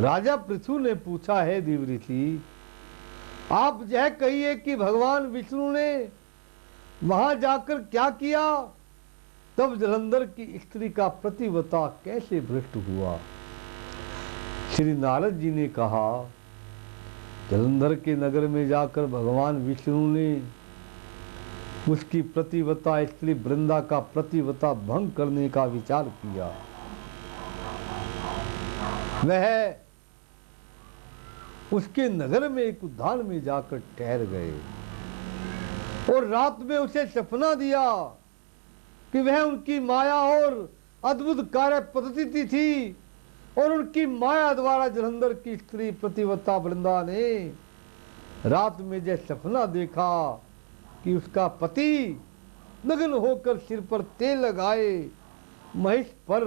राजा पृथु ने पूछा, है देव ऋषि, आप यह कहिए कि भगवान विष्णु ने वहां जाकर क्या किया? तब जलंधर की स्त्री का प्रतिवता कैसे भ्रष्ट हुआ? श्री नारद जी ने कहा, जलंधर के नगर में जाकर भगवान विष्णु ने उसकी प्रतिवता स्त्री वृंदा का प्रतिवता भंग करने का विचार किया। वह उसके नगर में एक उद्यान में जाकर ठहर गए और रात में उसे सपना दिया कि वह उनकी माया और अद्भुत कार्य पद्धति थी और उनकी माया द्वारा जलंधर की स्त्री प्रतिवता वृंदा ने रात में जब सपना देखा कि उसका पति नग्न होकर सिर पर तेल लगाए महिष पर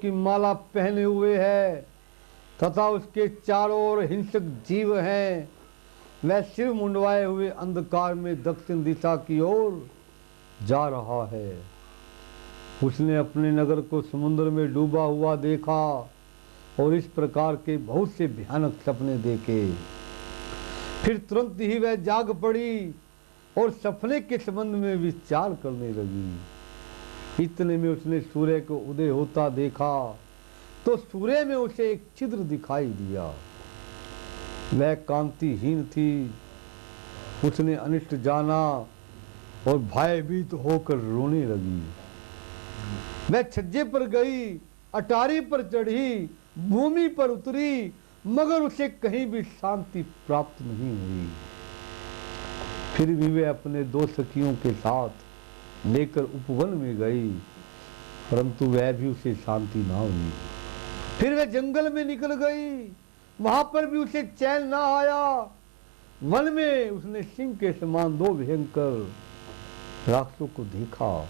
की माला पहने हुए है तथा उसके चारों ओर हिंसक जीव हैं। वह सिर मुंडवाए हुए अंधकार में दक्षिण दिशा की ओर जा रहा है। उसने अपने नगर को समुद्र में डूबा हुआ देखा और इस प्रकार के बहुत से भयानक सपने देखे। फिर तुरंत ही वह जाग पड़ी और सपने के संबंध में विचार करने लगी। इतने में उसने सूर्य को उदय होता देखा तो सूर्य में उसे एक छिद्र दिखाई दिया। वह कांतिहीन थी। उसने अनिष्ट जाना और भयभीत होकर रोने लगी। वह छज्जे पर गई, अटारी पर चढ़ी, भूमि पर उतरी, मगर उसे कहीं भी शांति प्राप्त नहीं हुई। फिर भी वह अपने दो सखियों के साथ लेकर उपवन में गई, परंतु वह भी उसे शांति ना हुई। फिर वह जंगल में निकल गई, वहां पर भी उसे चैन ना आया। वन में उसने सिंह के समान दो भयंकर राक्षसों को देखा,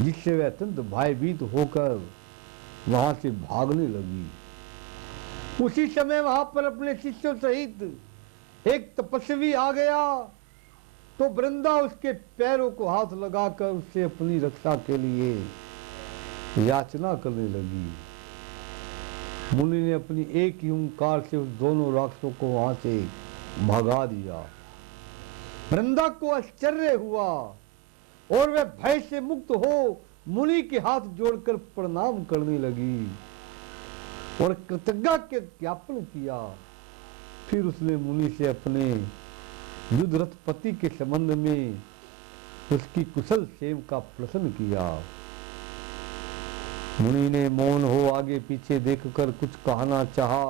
जिससे वह अत्यंत भयभीत होकर वहां से भागने लगी। उसी समय वहां पर अपने शिष्यों सहित एक तपस्वी आ गया तो वृंदा उसके पैरों को हाथ लगाकर उससे अपनी रक्षा के लिए याचना करने लगी। मुनि ने अपनी एक ही ओंकार से उस दोनों राक्षसों को वहां से भगा दिया। वृंदा को आश्चर्य हुआ और वह भय से मुक्त हो मुनि के हाथ जोड़कर प्रणाम करने लगी और कृतज्ञता के ज्ञापन किया। फिर उसने मुनि से अपने युद्धरथ पति के संबंध में उसकी कुशल सेव का प्रश्न किया। मुनि ने मौन हो आगे पीछे देखकर कुछ कहना चाहा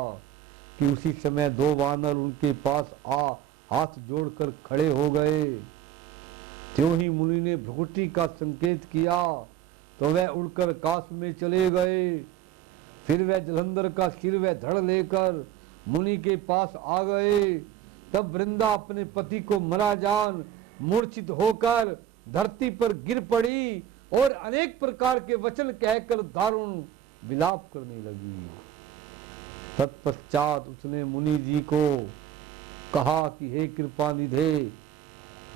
कि उसी समय दो वानर उनके पास हाथ जोड़कर खड़े हो गए। त्यों ही मुनि ने भ्रुकुटी का संकेत किया तो वह उड़कर आकाश में चले गए। फिर वह जलंधर का सिर व धड़ लेकर मुनि के पास आ गए। तब वृंदा अपने पति को मरा जान मूर्छित होकर धरती पर गिर पड़ी और अनेक प्रकार के वचन कहकर दारुण विलाप करने लगी। तत्पश्चात उसने मुनि जी को कहा कि हे कृपा निधे,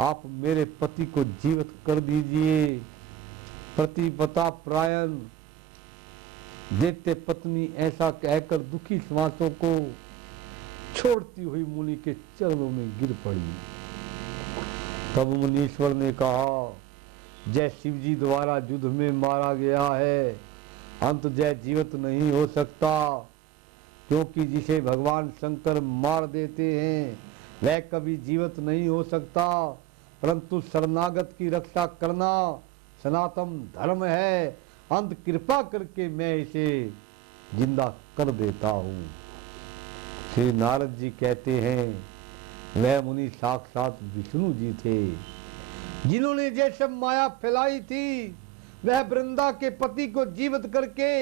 आप मेरे पति को जीवित कर दीजिए। प्रतिपता प्रायण दैत्य पत्नी ऐसा कहकर दुखी श्वासों को छोड़ती हुई मुनि के चरणों में गिर पड़ी। तब मुनीश्वर ने कहा, जय शिव जी द्वारा युद्ध में मारा गया है, अंत जय जीवित नहीं हो सकता, क्योंकि जिसे भगवान शंकर मार देते हैं वह कभी जीवित नहीं हो सकता, परंतु शरणागत की रक्षा करना सनातन धर्म है। अंत कृपा करके मैं इसे जिंदा कर देता हूँ। श्री नारद जी कहते हैं, वह मुनि साक्षात विष्णु जी थे, जिन्होंने जैसे माया फैलाई थी वह वृंदा के पति को जीवित करके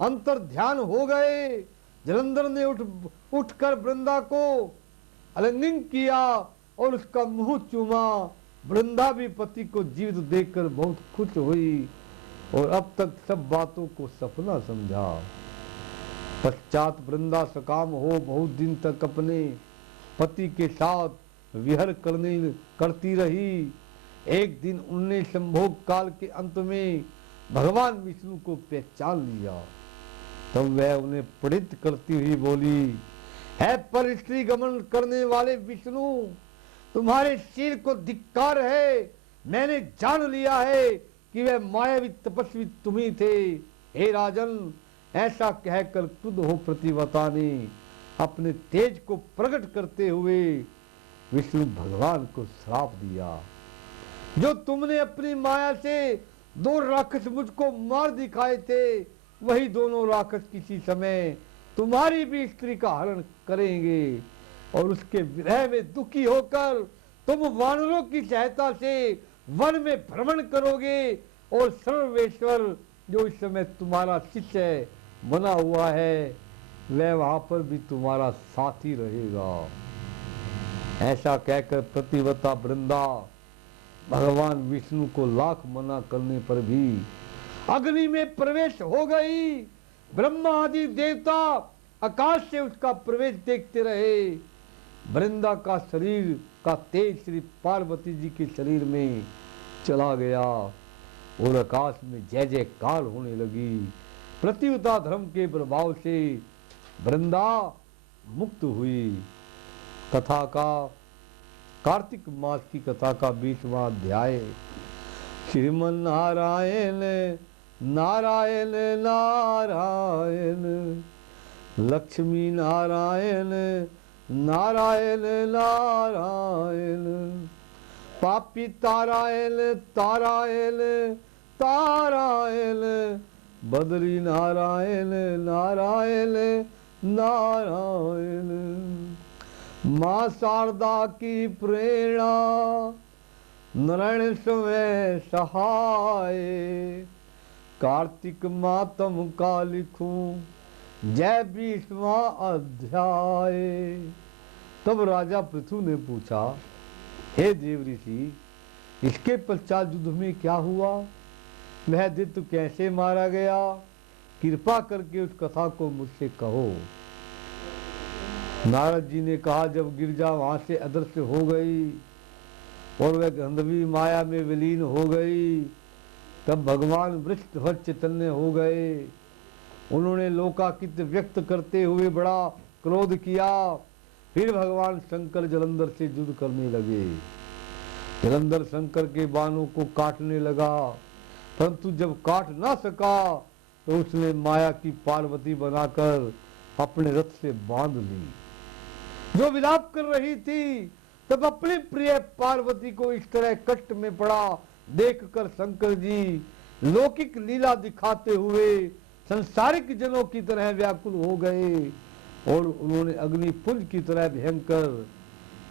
अंतर ध्यान हो गए। जलंधर ने उठकर वृंदा को आलिंगन किया और उसका मुंह चूमा। वृंदा भी पति को जीवित देखकर बहुत खुश हुई और अब तक सब बातों को सपना समझा। पश्चात वृंदा सकाम हो बहुत दिन तक अपने पति के साथ विहर करती रही। एक दिन उनने संभोग काल के अंत में भगवान विष्णु को पहचान लिया। तब वह उन्हें प्रणित करती हुई बोली, है पर स्त्री गमन करने वाले विष्णु, तुम्हारे सिर को धिक्कार है। मैंने जान लिया है कि वह मायावी तपस्वी तुम ही थे। हे राजन, ऐसा कहकर क्रुद्ध हो प्रतिवता ने अपने तेज को प्रकट करते हुए विष्णु भगवान को श्राप दिया। जो तुमने अपनी माया से 2 राक्षस मुझको मार दिखाए थे, वही दोनों राक्षस किसी समय तुम्हारी भी स्त्री का हरण करेंगे और उसके विरह में दुखी होकर तुम वानरों की सहायता से वन में भ्रमण करोगे और सर्वेश्वर जो इस समय तुम्हारा शिष्य बना हुआ है, वह वहां पर भी तुम्हारा साथी रहेगा। ऐसा कहकर प्रतिवता वृंदा भगवान विष्णु को लाख मना करने पर भी अग्नि में प्रवेश हो गई। ब्रह्मा आदि देवता आकाश से उसका प्रवेश देखते रहे। वृंदा का शरीर का तेज श्री पार्वती जी के शरीर में चला गया और आकाश में जय जयकार होने लगी। प्रतिवता धर्म के प्रभाव से वृंदा मुक्त हुई। कथा का कार्तिक मास की कथा का 20वां अध्याय। श्रीमन नारायण नारायण नारायण, लक्ष्मी नारायण नारायण नारायण, पापी तारायण तारायण तारायण, बद्री नारायण नारायण नारायण। माँ शारदा की प्रेरणा नारायण समय सहाय, कार्तिक मातम का लिखूं जय 20वां अध्याय। तब राजा पृथु ने पूछा, हे देव ऋषि, इसके पश्चात युद्ध में क्या हुआ? वह दैत्य कैसे मारा गया? कृपा करके उस कथा को मुझसे कहो। नारद जी ने कहा, जब गिरजा वहां से अदृश्य हो गई और वह गंधर्वी माया में विलीन हो गई, तब भगवान वृषध्वज चैतन्य हो गए। उन्होंने लोकाकित व्यक्त करते हुए बड़ा क्रोध किया। फिर भगवान शंकर जलंधर से युद्ध करने लगे। जलंधर शंकर के बाणों को काटने लगा, परंतु जब काट ना सका तो उसने माया की पार्वती बनाकर अपने रथ से बांध ली। जो विलाप कर रही थी, तब अपने प्रिय पार्वती को इस तरह कष्ट में पड़ा देखकर शंकर जी लौकिक लीला दिखाते हुए संसारिक जनों की तरह व्याकुल हो गए और उन्होंने अग्निपुंज की तरह भयंकर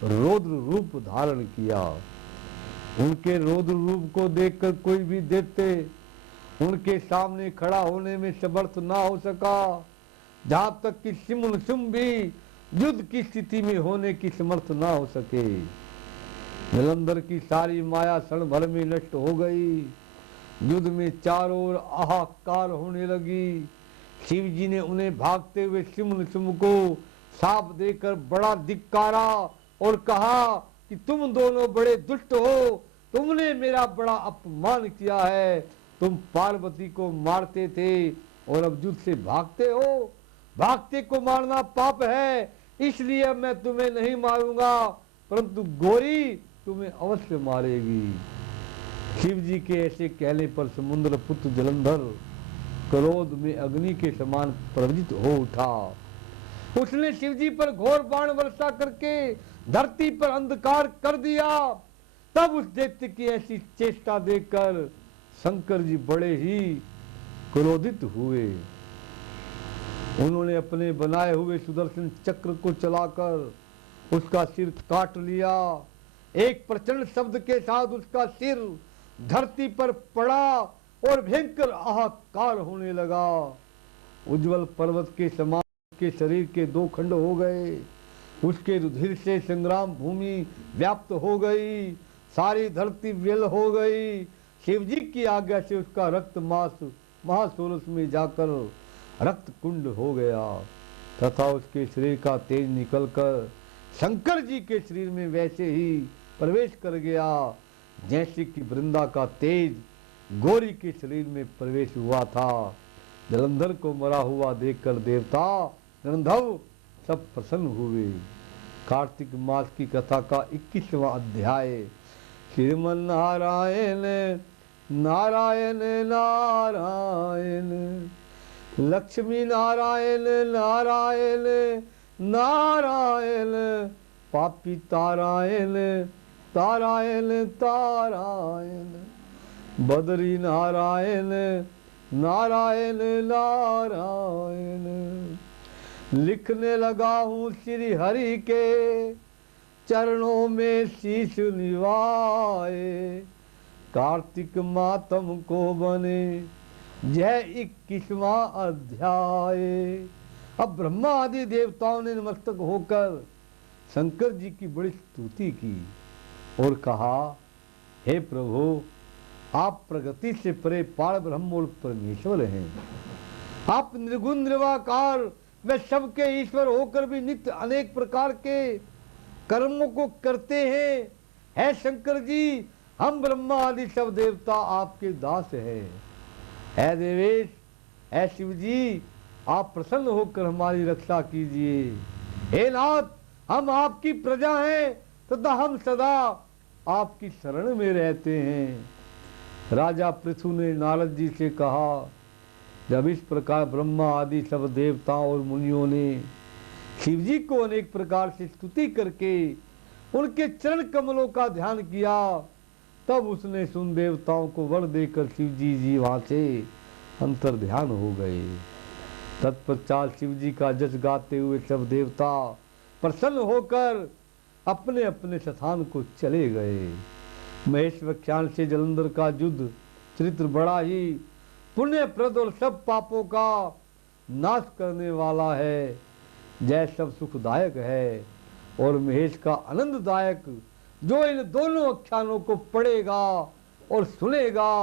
रौद्र रूप धारण किया। उनके रौद्र रूप को देखकर कोई भी दैत्य उनके सामने खड़ा होने में समर्थ ना हो सका। जहां तक कि सिमुन भी युद्ध की स्थिति में होने की समर्थ ना हो सके। जलंधर की सारी माया क्षण भर में नष्ट हो गई। युद्ध में चारों ओर हाहाकार होने लगी। शिव जी ने उन्हें भागते हुए सिमुन को साप देकर बड़ा धिक्कारा और कहा कि तुम दोनों बड़े दुष्ट हो, तुमने मेरा बड़ा अपमान किया है। तुम पार्वती को मारते थे और अब युद्ध से भागते हो। भागते को मारना पाप है, इसलिए मैं तुम्हें नहीं मारूंगा, परंतु गौरी तुम्हें अवश्य मारेगी। शिव जी के ऐसे कहने पर समुद्र पुत्र जलंधर क्रोध में अग्नि के समान प्रज्वलित हो उठा। उसने शिव जी पर घोर बाण वर्षा करके धरती पर अंधकार कर दिया। तब उस दैत्य की ऐसी चेष्टा देखकर शंकर जी बड़े ही क्रोधित हुए। उन्होंने अपने बनाए हुए सुदर्शन चक्र को चलाकर उसका सिर काट लिया। एक प्रचंड शब्द के साथ उसका सिर धरती पर पड़ा और भयंकर हाहाकार होने लगा। उज्जवल पर्वत के समान के शरीर के 2 खंड हो गए। उसके रुधिर से संग्राम भूमि व्याप्त हो गई। सारी धरती विल हो गई। शिवजी की आज्ञा से उसका रक्त मास महासोरस में जाकर रक्त कुंड हो गया तथा उसके शरीर का तेज निकलकर शंकर जी के शरीर में वैसे ही प्रवेश कर गया जैसे कि वृंदा का तेज गौरी के शरीर में प्रवेश हुआ था। जलंधर को मरा हुआ देखकर देवता गंधर्व सब प्रसन्न हुए। कार्तिक मास की कथा का 21वां अध्याय। श्रीमन नारायण नारायण नारायण, लक्ष्मी नारायण नारायण नारायण, पापी तारायण तारायण तारायण, बदरी नारायण नारायण नारायण। लिखने लगा हूँ श्री हरि के चरणों में शीश निवाए, कार्तिक मातम को बने यह 21वां अध्याय। अब ब्रह्मा आदि देवताओं ने नतमस्तक होकर शंकर जी की बड़ी स्तुति की और कहा, हे प्रभु, आप प्रगति से परे पार ब्रह्म और परमेश्वर हैं। आप निर्गुण निर्वाकार व सबके ईश्वर होकर भी नित्य अनेक प्रकार के कर्मों को करते हैं। है शंकर जी, हम ब्रह्मा आदि सब देवता आपके दास हैं। है देवेश, है शिव जी, आप प्रसन्न होकर हमारी रक्षा कीजिए। हे नाथ, हम आपकी प्रजा हैं तथा हम सदा आपकी शरण में रहते हैं। राजा पृथु ने नारद जी से कहा, जब इस प्रकार ब्रह्मा आदि सब देवताओं और मुनियों ने शिव जी को अनेक प्रकार से स्तुति करके उनके चरण कमलों का ध्यान किया, तब उसने सुन देवताओं को वर देकर शिव जी वहां से अंतर ध्यान हो गए। तत्पश्चात शिव जी का जस गाते हुए सब देवता प्रसन्न होकर अपने अपने स्थान को चले गए। महेश व्याख्यान से जलंधर का युद्ध चरित्र बड़ा ही पुण्यप्रद और सब पापों का नाश करने वाला है, जय सब सुखदायक है। और महेश का आनंददायक, जो इन दोनों आख्यानों को पढ़ेगा और सुनेगा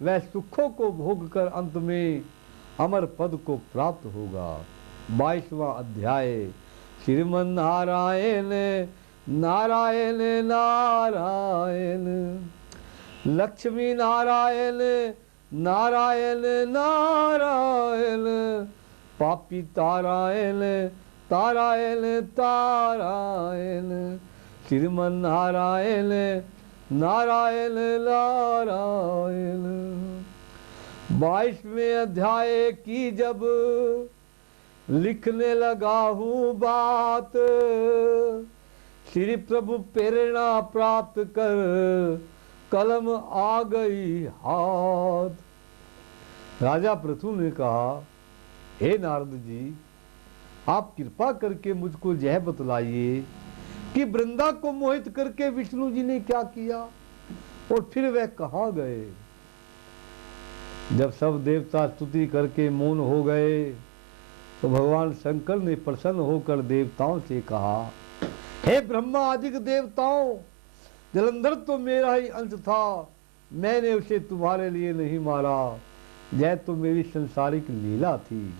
वह सुखों को भोग कर अंत में अमर पद को प्राप्त होगा। 22वां अध्याय। श्रीमन नारायण नारायण नारायण, लक्ष्मी नारायण नारायण नारायण, पापी तारायण तारायण तारायण, श्रीमन नारायण नारायण नारायण। 22वें अध्याय की जब लिखने लगा हूँ बात, श्री प्रभु प्रेरणा प्राप्त कर कलम आ गई हाथ। राजा पृथु ने कहा, हे नारद जी, आप कृपा करके मुझको यह बतलाइए कि वृंदा को मोहित करके विष्णु जी ने क्या किया और फिर वह कहाँ गए। जब सब देवता स्तुति करके मौन हो गए तो भगवान शंकर ने प्रसन्न होकर देवताओं से कहा, हे ब्रह्मा आदि देवताओं, जलंधर तो मेरा ही अंश था, मैंने उसे तुम्हारे लिए नहीं मारा, यह तो मेरी संसारिक लीला थी।